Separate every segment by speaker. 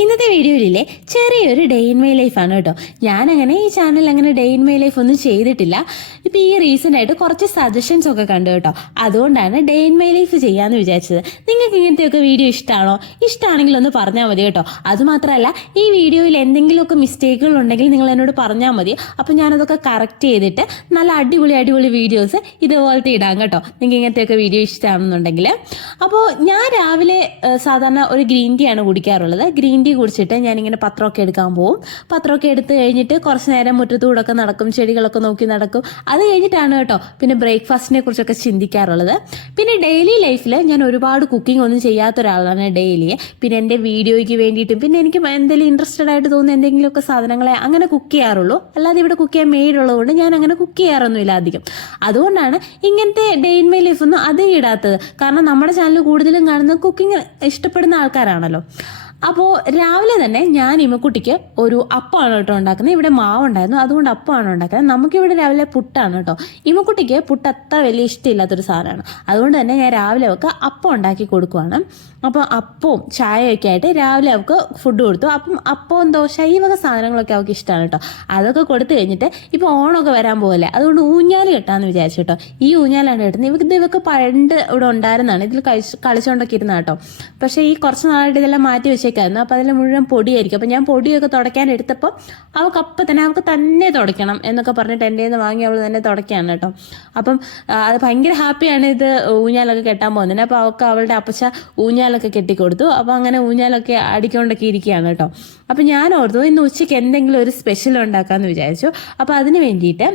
Speaker 1: ഇന്നത്തെ വീഡിയോയിലെ ചെറിയൊരു ഡേ ഇൻ മൈ ലൈഫാണ് കേട്ടോ. ഞാനങ്ങനെ ഈ ചാനൽ അങ്ങനെ ഡേ ഇൻ മൈ ലൈഫ് ഒന്നും ചെയ്തിട്ടില്ല. ഇപ്പം ഈ റീസെന്റ് ആയിട്ട് കുറച്ച് സജഷൻസ് ഒക്കെ കണ്ടു കേട്ടോ. അതുകൊണ്ടാണ് ഡേ ഇൻ മൈ ലൈഫ് ചെയ്യാമെന്ന് വിചാരിച്ചത്. നിങ്ങൾക്ക് ഇങ്ങനത്തെയൊക്കെ വീഡിയോ ഇഷ്ടമാണോ ഇഷ്ടമാണെങ്കിൽ ഒന്ന് പറഞ്ഞാൽ മതി കേട്ടോ. അതുമാത്രമല്ല ഈ വീഡിയോയിൽ എന്തെങ്കിലുമൊക്കെ മിസ്റ്റേക്കുകൾ ഉണ്ടെങ്കിൽ നിങ്ങൾ എന്നോട് പറഞ്ഞാൽ മതി. അപ്പോൾ ഞാനതൊക്കെ കറക്റ്റ് ചെയ്തിട്ട് നല്ല അടിപൊളി അടിപൊളി വീഡിയോസ് ഇതുപോലത്തെ ഇടാം കേട്ടോ. നിങ്ങൾക്ക് ഇങ്ങനത്തെയൊക്കെ വീഡിയോ ഇഷ്ടമാണെന്നുണ്ടെങ്കിൽ അപ്പോൾ ഞാൻ രാവിലെ സാധാരണ ഒരു ഗ്രീൻ ടീ ആണ് കുടിക്കാറുള്ളത്. ഗ്രീൻ ടീ കുടിച്ചിട്ട് ഞാനിങ്ങനെ പത്രമൊക്കെ എടുക്കാൻ പോകും പത്രമൊക്കെ എടുത്ത് കഴിഞ്ഞിട്ട് കുറച്ച് നേരം മുറ്റത്തൂടൊക്കെ നടക്കും ചെടികളൊക്കെ നോക്കി നടക്കും. അത് കഴിഞ്ഞിട്ടാണ് കേട്ടോ പിന്നെ ബ്രേക്ക്ഫാസ്റ്റിനെ കുറിച്ചൊക്കെ ചിന്തിക്കാറുള്ളത്. പിന്നെ ഡെയിലി ലൈഫിൽ ഞാൻ ഒരുപാട് കുക്കിംഗ് ഒന്നും ചെയ്യാത്ത ഒരാളാണ് ഡെയിലി. പിന്നെ എന്റെ വീഡിയോയ്ക്ക് വേണ്ടിയിട്ടും പിന്നെ എനിക്ക് എന്തെങ്കിലും ഇൻട്രസ്റ്റഡ് ആയിട്ട് തോന്നുന്ന എന്തെങ്കിലുമൊക്കെ സാധനങ്ങളെ അങ്ങനെ കുക്ക് ചെയ്യാറുള്ളൂ. അല്ലാതെ ഇവിടെ കുക്ക് ചെയ്യാൻ മെയ്ഡുള്ളതുകൊണ്ട് ഞാൻ അങ്ങനെ കുക്ക് ചെയ്യാറൊന്നുമില്ല അധികം. അതുകൊണ്ടാണ് ഇങ്ങനത്തെ ഡേ ഇൻ മൈ ലൈഫ് ഒന്നും അധികം ഇടാത്തത്. കാരണം നമ്മുടെ ചാനൽ കൂടുതലും കാണുന്നത് കുക്കിംഗ് ഇഷ്ടപ്പെടുന്ന ആൾക്കാരാണല്ലോ. അപ്പോൾ രാവിലെ തന്നെ ഞാൻ ഇമ്മക്കുട്ടിക്ക് ഒരു അപ്പമാണ് കേട്ടോ ഉണ്ടാക്കുന്നത്. ഇവിടെ മാവുണ്ടായിരുന്നു. അതുകൊണ്ട് അപ്പമാണ് ഉണ്ടാക്കുന്നത്. നമുക്കിവിടെ രാവിലെ പുട്ടാണ് കേട്ടോ. ഇമ്മക്കുട്ടിക്ക് പുട്ട് അത്ര വലിയ ഇഷ്ടമില്ലാത്തൊരു സാധനമാണ്. അതുകൊണ്ട് തന്നെ ഞാൻ രാവിലെ അവൾക്ക് അപ്പം ഉണ്ടാക്കി കൊടുക്കുവാണ്. അപ്പോൾ അപ്പവും ചായയൊക്കെ ആയിട്ട് രാവിലെ അവൾക്ക് ഫുഡ് കൊടുത്തു. അപ്പം അപ്പവും ദോശ ഈ വക സാധനങ്ങളൊക്കെ അവൾക്ക് ഇഷ്ടമാണ് കേട്ടോ. അതൊക്കെ കൊടുത്തു കഴിഞ്ഞിട്ട് ഇപ്പോൾ ഓണമൊക്കെ വരാൻ പോകല്ലേ അതുകൊണ്ട് ഊഞ്ഞാൽ കെട്ടാന്ന് വിചാരിച്ചു കേട്ടോ. ഈ ഊഞ്ഞാലാണ് കെട്ടുന്നത്. ഇവക്ക് ഇവർക്ക് പണ്ട് ഇവിടെ ഉണ്ടായിരുന്നതാണ്. ഇതിൽ കളിച്ചുകൊണ്ടൊക്കെ ഇരുന്ന കേട്ടോ. പക്ഷേ ഈ കുറച്ച് നാളായിട്ട് ഇതെല്ലാം മാറ്റി വെച്ചേക്കായിരുന്നു അപ്പോൾ അതിൽ മുഴുവൻ പൊടിയായിരിക്കും. അപ്പോൾ ഞാൻ പൊടിയൊക്കെ തുടയ്ക്കാൻ എടുത്തപ്പോൾ അവൾക്ക് അപ്പം തന്നെ അവൾക്ക് തന്നെ തുടയ്ക്കണം എന്നൊക്കെ പറഞ്ഞിട്ട് എന്റെ നിന്ന് വാങ്ങി അവൾ തന്നെ തുടയ്ക്കുകയാണ് കേട്ടോ. അപ്പം അത് ഭയങ്കര ഹാപ്പിയാണ് ഇത് ഊഞ്ഞാലൊക്കെ കെട്ടാൻ പോകുന്നത് അപ്പോൾ അവൾക്ക് അവളുടെ അപ്പച്ച ഊഞ്ഞാലൊക്കെ കെട്ടിക്കൊടുത്തു. അപ്പോൾ അങ്ങനെ ഊഞ്ഞാലൊക്കെ അടിക്കൊണ്ടൊക്കെ ഇരിക്കുകയാണ് കേട്ടോ. അപ്പോൾ ഞാൻ ഓർത്തു ഇന്ന് ഉച്ചയ്ക്ക് എന്തെങ്കിലും ഒരു സ്പെഷ്യൽ ഉണ്ടാക്കാമെന്ന് വിചാരിച്ചു. അപ്പോൾ അതിന് വേണ്ടിയിട്ട്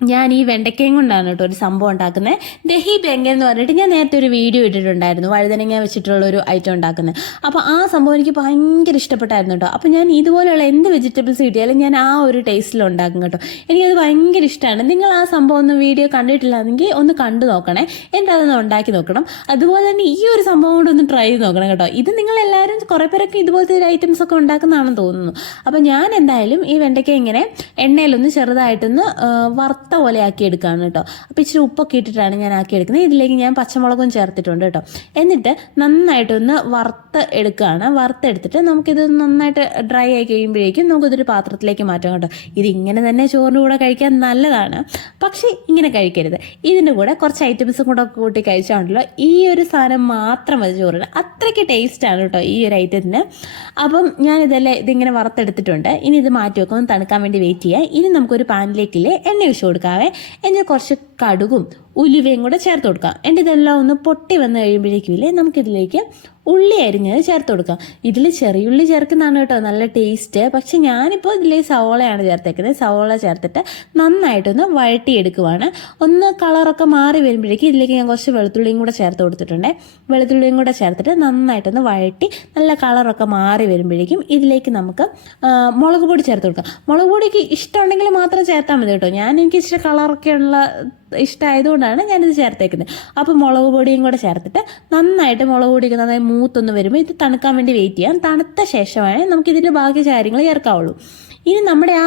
Speaker 1: ഞാൻ ഈ വെണ്ടയ്ക്കയും കൊണ്ടാണ് കേട്ടോ ഒരു സംഭവം ഉണ്ടാക്കുന്നത്. ദഹി ബെങ്ക എന്ന് പറഞ്ഞിട്ട് ഞാൻ നേരത്തെ ഒരു വീഡിയോ ഇട്ടിട്ടുണ്ടായിരുന്നു. വഴുതനങ്ങ വെച്ചിട്ടുള്ള ഒരു ഐറ്റം ഉണ്ടാക്കുന്നത്. അപ്പോൾ ആ സംഭവം എനിക്ക് ഭയങ്കര ഇഷ്ടപ്പെട്ടായിരുന്നു കേട്ടോ. അപ്പോൾ ഞാൻ ഇതുപോലെയുള്ള എന്ത് വെജിറ്റബിൾസ് കിട്ടിയാലും ഞാൻ ആ ഒരു ടേസ്റ്റിൽ ഉണ്ടാക്കും കേട്ടോ. എനിക്കത് ഭയങ്കര ഇഷ്ടമാണ് നിങ്ങൾ ആ സംഭവം ഒന്നും വീഡിയോ കണ്ടിട്ടില്ലാന്നെങ്കിൽ ഒന്ന് കണ്ടു നോക്കണേ. എന്നിട്ട് അതൊന്ന് ഉണ്ടാക്കി നോക്കണം. അതുപോലെ തന്നെ ഈ ഒരു സംഭവം കൂടെ ഒന്ന് ട്രൈ ചെയ്ത് നോക്കണം കേട്ടോ. ഇത് നിങ്ങൾ എല്ലാവരും കുറേ പേരൊക്കെ ഇതുപോലത്തെ ഒരു ഐറ്റംസ് ഒക്കെ ഉണ്ടാക്കുന്നതാണെന്ന് തോന്നുന്നു. അപ്പോൾ ഞാൻ എന്തായാലും ഈ വെണ്ടയ്ക്ക ഇങ്ങനെ എണ്ണയിലൊന്ന് ചെറുതായിട്ടൊന്ന് ആ, വറുത്ത പോലെ ആക്കി എടുക്കുകയാണ് കേട്ടോ. അപ്പോൾ ഇച്ചിരി ഉപ്പൊക്കെ ഇട്ടിട്ടാണ് ഞാൻ ആക്കി എടുക്കുന്നത് ഇതിലേക്ക് ഞാൻ പച്ചമുളകും ചേർത്തിട്ടുണ്ട് കേട്ടോ. എന്നിട്ട് നന്നായിട്ടൊന്ന് വറുത്ത് എടുക്കുകയാണ്. വറുത്തെടുത്തിട്ട് നമുക്കിത് നന്നായിട്ട് ഡ്രൈ ആയി കഴിയുമ്പോഴേക്കും നമുക്കിതൊരു പാത്രത്തിലേക്ക് മാറ്റാം കേട്ടോ. ഇത് ഇങ്ങനെ തന്നെ ചോറിന്റെ കൂടെ കഴിക്കാൻ നല്ലതാണ്. പക്ഷേ ഇങ്ങനെ കഴിക്കരുത്. ഇതിന്റെ കൂടെ കുറച്ച് ഐറ്റംസും കൂടെ കൂട്ടി കഴിച്ചാണല്ലോ ഈ ഒരു സാധനം മാത്രം മതി ചോറിന്. അത്രയ്ക്ക് ടേസ്റ്റാണ് കേട്ടോ ഈ ഒരു ഐറ്റത്തിന്. അപ്പം ഞാനിതെല്ലാം ഇതിങ്ങനെ വറുത്തെടുത്തിട്ടുണ്ട്. ഇനി ഇത് മാറ്റി വെക്കുമ്പോൾ തണുക്കാൻ വേണ്ടി വെയിറ്റ് ചെയ്യാം. ഇനി നമുക്കൊരു പാനിലേക്കില്ലേ എണ്ണ ഒഴിച്ച് കൊടുക്കാവേ. എന്നിട്ട് കുറച്ച് കടുകും ഉലുവയും കൂടെ ചേർത്ത് കൊടുക്കാം. എന്റെ ഇതെല്ലാം ഒന്ന് പൊട്ടി വന്ന് കഴിയുമ്പോഴേക്കും ഇല്ലേ നമുക്കിതിലേക്ക് ഉള്ളി അരിഞ്ഞത് ചേർത്ത് കൊടുക്കാം. ഇതിൽ ചെറിയുള്ളി ചേർക്കുന്നതാണ് കേട്ടോ നല്ല ടേസ്റ്റ് പക്ഷെ ഞാനിപ്പോൾ ഇതിൽ സവോളയാണ് ചേർത്തേക്കുന്നത്. സവോള ചേർത്തിട്ട് നന്നായിട്ടൊന്ന് വഴട്ടിയെടുക്കുവാണ് ഒന്ന് കളറൊക്കെ മാറി വരുമ്പോഴേക്കും ഇതിലേക്ക് ഞാൻ കുറച്ച് വെളുത്തുള്ളിയും കൂടെ ചേർത്ത് കൊടുത്തിട്ടുണ്ട്. വെളുത്തുള്ളിയും കൂടെ ചേർത്തിട്ട് നന്നായിട്ടൊന്ന് വഴട്ടി നല്ല കളറൊക്കെ മാറി വരുമ്പോഴേക്കും ഇതിലേക്ക് നമുക്ക് മുളക് പൊടി ചേർത്ത് കൊടുക്കാം. മുളക് പൊടിക്ക് ഇഷ്ടമുണ്ടെങ്കിൽ മാത്രം ചേർത്താൽ മതി കേട്ടോ. ഞാൻ എനിക്ക് ഇച്ചിരി കളറൊക്കെ ഉള്ള ഇഷ്ടമായതുകൊണ്ടാണ് ഞാനിത് ചേർത്തേക്കുന്നത്. അപ്പോൾ മുളക് പൊടിയും കൂടെ ചേർത്തിട്ട് നന്നായിട്ട് മുളക് പൊടിയൊക്കെ നന്നായി മൂത്തൊന്ന് വരുമ്പോൾ ഇത് തണുക്കാൻ വേണ്ടി വെയിറ്റ് ചെയ്യാം. തണുത്ത ശേഷമാണ് നമുക്കിതിന്റെ ബാക്കി കാര്യങ്ങൾ ചേർക്കാവുള്ളൂ. ഇനി നമ്മുടെ ആ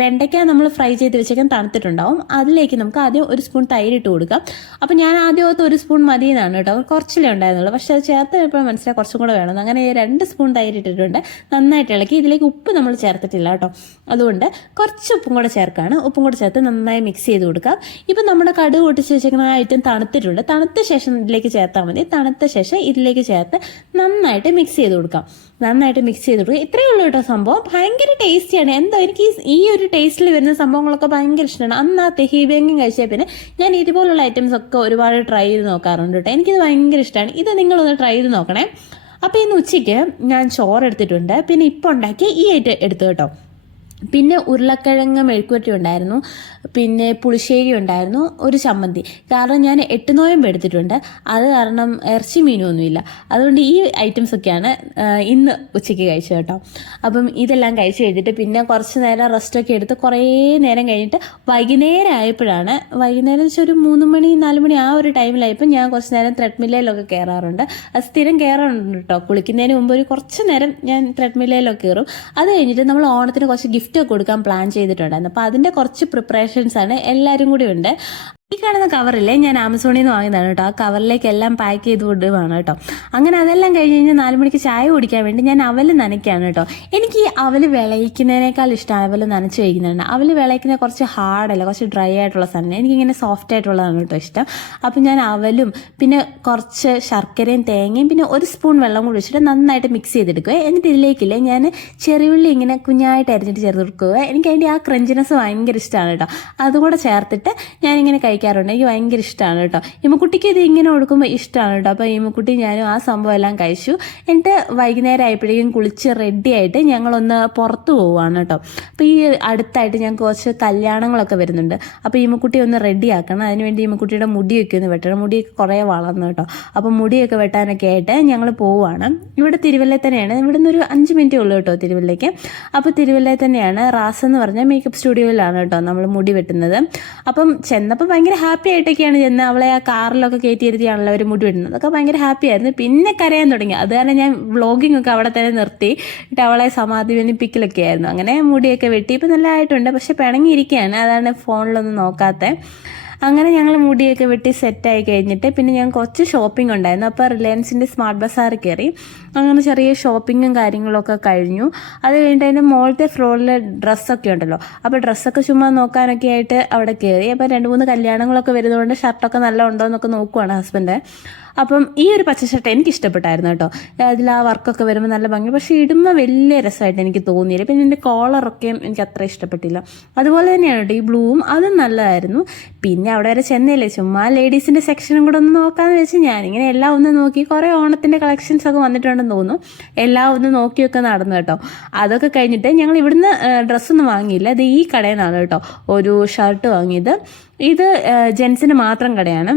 Speaker 1: വെണ്ടയ്ക്ക നമ്മൾ ഫ്രൈ ചെയ്ത് വെച്ചേക്കാൻ തണുത്തിട്ടുണ്ടാവും. അതിലേക്ക് നമുക്ക് ആദ്യം ഒരു സ്പൂൺ തൈര് ഇട്ട് കൊടുക്കാം. അപ്പോൾ ഞാൻ ആദ്യമൊക്കെ ഒരു സ്പൂൺ മതി എന്നാണ് കേട്ടോ. കുറച്ചിലേ ഉണ്ടായിരുന്നുള്ളൂ. പക്ഷേ അത് ചേർത്ത് ഇപ്പോൾ മനസ്സിലായി കുറച്ചും കൂടെ വേണം. അങ്ങനെ രണ്ട് സ്പൂൺ തൈര് ഇട്ടിട്ടുണ്ട്. നന്നായിട്ട് ഇളക്കി ഇതിലേക്ക് ഉപ്പ് നമ്മൾ ചേർത്തിട്ടില്ല കേട്ടോ. അതുകൊണ്ട് കുറച്ച് ഉപ്പും കൂടെ ചേർക്കാണ്. ഉപ്പും കൂടെ ചേർത്ത് നന്നായി മിക്സ് ചെയ്ത് കൊടുക്കാം. ഇപ്പം നമ്മുടെ കടുക് പൊട്ടിച്ച് വെച്ചേക്കുന്ന ആ ഐറ്റം തണുത്തിട്ടുണ്ട്. തണുത്ത ശേഷം ഇതിലേക്ക് ചേർത്താൽ മതി. തണുത്ത ശേഷം ഇതിലേക്ക് ചേർത്ത് നന്നായിട്ട് മിക്സ് ചെയ്ത് കൊടുക്കാം. നന്നായിട്ട് മിക്സ് ചെയ്ത് കൊടുക്കുക. ഇത്രയേ ഉള്ളൂ കേട്ടോ സംഭവം. ഭയങ്കര ടേസ്റ്റിയാണ് എന്തോ എനിക്ക് ഈ- ഒരു ടേസ്റ്റിൽ വരുന്ന സംഭവങ്ങളൊക്കെ ഭയങ്കര ഇഷ്ടമാണ്. അന്ന് ആ തെഹി തെഹീബെങ്കും കഴിച്ചാൽ പിന്നെ ഞാൻ ഇതുപോലുള്ള ഐറ്റംസ് ഒക്കെ ഒരുപാട് ട്രൈ ചെയ്ത് നോക്കാറുണ്ട് കേട്ടോ. എനിക്കിത് ഭയങ്കര ഇഷ്ടമാണ്. ഇത് നിങ്ങളൊന്ന് ട്രൈ ചെയ്ത് നോക്കണേ. അപ്പോൾ ഇന്ന് ഉച്ചയ്ക്ക് ഞാൻ ചോറ് എടുത്തിട്ടുണ്ട്. പിന്നെ ഇപ്പോൾ ഉണ്ടാക്കിയ ഈ ഐറ്റം എടുത്തു കേട്ടോ. പിന്നെ ഉരുളക്കിഴങ്ങ് മെഴുക്കുവരട്ടി ഉണ്ടായിരുന്നു. പിന്നെ പുളിശ്ശേരി ഉണ്ടായിരുന്നു. ഒരു ചമ്മന്തി. കാരണം ഞാൻ എട്ട് നോയമ്പ് എടുത്തിട്ടുണ്ട്. അത് കാരണം ഇറച്ചി മീനൊന്നുമില്ല അതുകൊണ്ട് ഈ ഐറ്റംസ് ഒക്കെയാണ് ഇന്ന് ഉച്ചയ്ക്ക് കഴിച്ചത് കേട്ടോ. അപ്പം ഇതെല്ലാം കഴിച്ച് കഴിഞ്ഞിട്ട് പിന്നെ കുറച്ച് നേരം റെസ്റ്റൊക്കെ എടുത്ത് കുറേ നേരം കഴിഞ്ഞിട്ട് വൈകുന്നേരം ആയപ്പോഴാണ് വൈകുന്നേരം വെച്ചാൽ ഒരു മൂന്ന് മണി നാല് മണി ആ ഒരു ടൈമിലായപ്പോൾ ഞാൻ കുറച്ച് നേരം ത്രെഡ്മില്ലയിലൊക്കെ കയറാറുണ്ട് അത് സ്ഥിരം കയറാറുണ്ട് കേട്ടോ. കുളിക്കുന്നതിന് മുമ്പ് ഒരു കുറച്ച് നേരം ഞാൻ ത്രെഡ്മില്ലയിലൊക്കെ കയറും അത് കഴിഞ്ഞിട്ട് നമ്മൾ ഓണത്തിന് കുറച്ച് ഗിഫ്റ്റ് ഒക്കെ കൊടുക്കാൻ പ്ലാൻ ചെയ്തിട്ടുണ്ടായിരുന്നു. അപ്പോൾ അതിന്റെ കുറച്ച് പ്രിപ്പറേഷൻസ് ആണ് എല്ലാവരും കൂടി ഉണ്ട്. ഈ കാണുന്ന കവറില്ലേ? ഞാൻ ആമസോണിൽ നിന്ന് വാങ്ങിയതാണ് കേട്ടോ. ആ കവറിലേക്ക് എല്ലാം പാക്ക് ചെയ്ത് വിടുവാണ് കേട്ടോ. അങ്ങനെ അതെല്ലാം കഴിഞ്ഞ് കഴിഞ്ഞാൽ നാല് മണിക്ക് ചായ കുടിക്കാൻ വേണ്ടി ഞാൻ അവൽ നനയ്ക്കാണ് കേട്ടോ. എനിക്ക് ഈ അവൽ വിളയിക്കുന്നതിനേക്കാൾ ഇഷ്ടം അവൽ നനച്ച് കഴിക്കുന്നതാണ്. അവൽ വിളയിക്കുന്നത് കുറച്ച് ഹാർഡല്ല കുറച്ച് ഡ്രൈ ആയിട്ടുള്ള സാധനം. എനിക്കിങ്ങനെ സോഫ്റ്റ് ആയിട്ടുള്ളതാണ് കേട്ടോ ഇഷ്ടം. അപ്പം ഞാൻ അവലും പിന്നെ കുറച്ച് ശർക്കരയും തേങ്ങയും പിന്നെ ഒരു സ്പൂൺ വെള്ളം കൂടി വെച്ചിട്ട് നന്നായിട്ട് മിക്സ് ചെയ്തെടുക്കുക. എന്നിട്ട് ഇതിലേക്കില്ലേ ഞാൻ ചെറിയുള്ളി ഇങ്ങനെ കുഞ്ഞായിട്ട് അരിഞ്ഞിട്ട് ചേർത്ത് കൊടുക്കുക. എനിക്ക് അതിന്റെ ആ ക്രഞ്ചിനെസ് ഭയങ്കര ഇഷ്ടമാണ് കേട്ടോ. അതുകൂടെ ചേർത്തിട്ട് ഞാനിങ്ങനെ കഴിക്കാറുണ്ട്. എനിക്ക് ഭയങ്കര ഇഷ്ടമാണ് കേട്ടോ. ഇമ്മക്കുട്ടിക്ക് ഇത് ഇങ്ങനെ കൊടുക്കുമ്പോൾ ഇഷ്ടമാണ് കേട്ടോ. അപ്പോൾ ഇമ്മക്കുട്ടി ഞാനും ആ സംഭവം എല്ലാം കഴിച്ചു. എന്നിട്ട് വൈകുന്നേരം ആയപ്പോഴേക്കും കുളിച്ച് റെഡി ആയിട്ട് ഞങ്ങളൊന്ന് പുറത്ത് പോവുകയാണ് കേട്ടോ. അപ്പോൾ ഈ അടുത്തായിട്ട് ഞങ്ങൾക്ക് കുറച്ച് കല്യാണങ്ങളൊക്കെ വരുന്നുണ്ട്. അപ്പോൾ ഇമ്മക്കുട്ടി ഒന്ന് റെഡി ആക്കണം. അതിനുവേണ്ടി ഇമ്മക്കുട്ടിയുടെ മുടിയൊക്കെ ഒന്ന് വെട്ടണം. മുടിയൊക്കെ കുറേ വളർന്നു കേട്ടോ. അപ്പോൾ മുടിയൊക്കെ വെട്ടാനൊക്കെ ആയിട്ട് ഞങ്ങൾ പോവുകയാണ് ഇവിടെ തിരുവല്ലയിൽ തന്നെയാണ്. ഇവിടെ നിന്ന് ഒരു അഞ്ച് മിനിറ്റ് ഉള്ളൂ കേട്ടോ തിരുവല്ലയ്ക്ക്. അപ്പോൾ തിരുവല്ലയിൽ തന്നെയാണ് റാസ് എന്ന് പറഞ്ഞ മേക്കപ്പ് സ്റ്റുഡിയോയിലാണ് കേട്ടോ നമ്മൾ മുടി വെട്ടുന്നത്. അപ്പം ചെന്നപ്പോൾ ഭയങ്കര ഹാപ്പി ആയിട്ടൊക്കെയാണ് ചെന്ന് അവളെ ആ കാറിലൊക്കെ കയറ്റി ഇരുത്തിയാണല്ലോ അവർ മുടി വെട്ടുന്നത്. അതൊക്കെ ഭയങ്കര ഹാപ്പി ആയിരുന്നു. പിന്നെ കരയാൻ തുടങ്ങി. അത് കാരണം ഞാൻ വ്ളോഗിംഗ് ഒക്കെ അവിടെ തന്നെ നിർത്തി. എന്നിട്ട് അവളെ സമാധിപനിപ്പിക്കലൊക്കെ ആയിരുന്നു. അങ്ങനെ മുടിയൊക്കെ വെട്ടി. ഇപ്പം നല്ലതായിട്ടുണ്ട്. പക്ഷെ പിണങ്ങിയിരിക്കുകയാണ്. അതാണ് ഫോണിലൊന്നും നോക്കാത്തത് അങ്ങനെ ഞങ്ങൾ മുടിയൊക്കെ വെട്ടി സെറ്റായി കഴിഞ്ഞിട്ട് പിന്നെ ഞാൻ കുറച്ച് ഷോപ്പിംഗ് ഉണ്ടായിരുന്നു. അപ്പോൾ റിലയൻസിന്റെ സ്മാർട്ട് ബസാറിൽ കയറി. അങ്ങനെ ചെറിയ ഷോപ്പിങ്ങും കാര്യങ്ങളൊക്കെ കഴിഞ്ഞു. അത് കഴിഞ്ഞിട്ട് അതിന്റെ മോളത്തെ ഫ്ലോറിൽ ഡ്രസ്സൊക്കെ ഉണ്ടല്ലോ. അപ്പോൾ ഡ്രസ്സൊക്കെ ചുമ്മാ നോക്കാനൊക്കെ ആയിട്ട് അവിടെ കയറി. അപ്പോൾ രണ്ട് മൂന്ന് കല്യാണങ്ങളൊക്കെ വരുന്നതുകൊണ്ട് ഷർട്ടൊക്കെ നല്ല ഉണ്ടോ എന്നൊക്കെ നോക്കുവാണ് ഹസ്ബൻഡ് അപ്പം ഈ ഒരു പച്ച ഷർട്ട് എനിക്ക് ഇഷ്ടപ്പെട്ടായിരുന്നു കേട്ടോ. അതിൽ ആ വർക്കൊക്കെ വരുമ്പോൾ നല്ല ഭംഗി. പക്ഷേ ഇടുമ്പോൾ വലിയ രസമായിട്ട് എനിക്ക് തോന്നിയില്ല. പിന്നെ എന്റെ കോളറൊക്കെയും എനിക്ക് അത്ര ഇഷ്ടപ്പെട്ടില്ല. അതുപോലെ തന്നെയാണ് കേട്ടോ ഈ ബ്ലൂവും അതും നല്ലതായിരുന്നു. പിന്നെ അവിടെ വരെ ചെന്നില്ലേ ചുമ്മാ ലേഡീസിന്റെ സെക്ഷനും കൂടെ ഒന്ന് നോക്കാമെന്ന് വെച്ച് ഞാനിങ്ങനെ എല്ലാം ഒന്ന് നോക്കി കുറേ ഓണത്തിന്റെ കളക്ഷൻസ് ഒക്കെ വന്നിട്ടുണ്ടെന്ന് തോന്നുന്നു. എല്ലാം ഒന്ന് നോക്കിയൊക്കെ നടന്നു കേട്ടോ. അതൊക്കെ കഴിഞ്ഞിട്ട് ഞങ്ങൾ ഇവിടുന്ന് ഡ്രസ്സൊന്നും വാങ്ങിയില്ല. ഇത് ഈ കടയിൽ നിന്നാണ് കേട്ടോ ഒരു ഷർട്ട് വാങ്ങിയത്. ഇത് ജെൻസിന് മാത്രം കടയാണ്.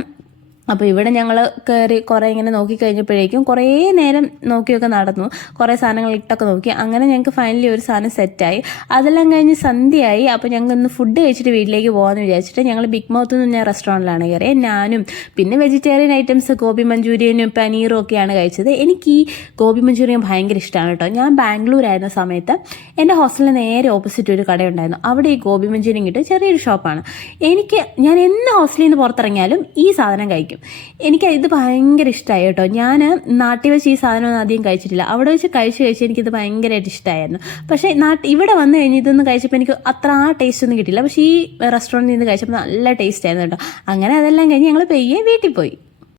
Speaker 1: അപ്പോൾ ഇവിടെ ഞങ്ങൾ കയറി കുറേ ഇങ്ങനെ നോക്കി കഴിഞ്ഞപ്പോഴേക്കും കുറേ നേരം നോക്കിയൊക്കെ നടന്നു. കുറേ സാധനങ്ങൾ ഇട്ടൊക്കെ നോക്കി. അങ്ങനെ ഞങ്ങൾക്ക് ഫൈനലി ഒരു സാധനം സെറ്റായി അതെല്ലാം കഴിഞ്ഞ് സന്ധ്യയായി. അപ്പോൾ ഞങ്ങൾ ഇന്ന് ഫുഡ് കഴിച്ചിട്ട് വീട്ടിലേക്ക് പോകാമെന്ന് വിചാരിച്ചിട്ട് ഞങ്ങൾ ബിഗ് മൗത്ത് എന്ന് പറഞ്ഞ റെസ്റ്റോറന്റിലാണ് കയറിയത് ഞാനും പിന്നെ വെജിറ്റേറിയൻ ഐറ്റംസ് ഗോബി മഞ്ചൂരിയനും പനീറും ഒക്കെയാണ് കഴിച്ചത്. എനിക്ക് ഈ ഗോബി മഞ്ചൂരിയൻ ഭയങ്കര ഇഷ്ടമാണ് കേട്ടോ. ഞാൻ ബാംഗ്ലൂർ ബാംഗ്ലൂരായിരുന്ന സമയത്ത് എന്റെ ഹോസ്റ്റലിന് നേരെ ഓപ്പോസിറ്റ് ഒരു കടയുണ്ടായിരുന്നു. അവിടെ ഈ ഗോബി മഞ്ചൂരിയൻ കിട്ടും ചെറിയൊരു ഷോപ്പാണ് എനിക്ക് ഞാൻ എന്ന് ഹോസ്റ്റലിൽ നിന്ന് പുറത്തിറങ്ങിയാലും ഈ സാധനം കഴിക്കും. എനിക്ക് ഇത് ഭയങ്കര ഇഷ്ടമായി കേട്ടോ. ഞാൻ നാട്ടിൽ വെച്ച് ഈ സാധനമൊന്നും ആദ്യം കഴിച്ചിട്ടില്ല. അവിടെ വെച്ച് കഴിച്ച് കഴിച്ച് എനിക്കിത് ഭയങ്കരമായിട്ട് ഇഷ്ടമായിരുന്നു പക്ഷേ നാട്ടിൽ ഇവിടെ വന്നു കഴിഞ്ഞ് ഇതൊന്നും കഴിച്ചപ്പോൾ എനിക്ക് അത്ര ആ ടേസ്റ്റ് ഒന്നും കിട്ടില്ല പക്ഷേ ഈ റെസ്റ്റോറന്റിൽ നിന്ന് കഴിച്ചപ്പോൾ നല്ല ടേസ്റ്റ് ആയിരുന്നു കേട്ടോ. അങ്ങനെ അതെല്ലാം കഴിഞ്ഞ് ഞങ്ങൾ പെയ്യെ വീട്ടിൽ പോയി.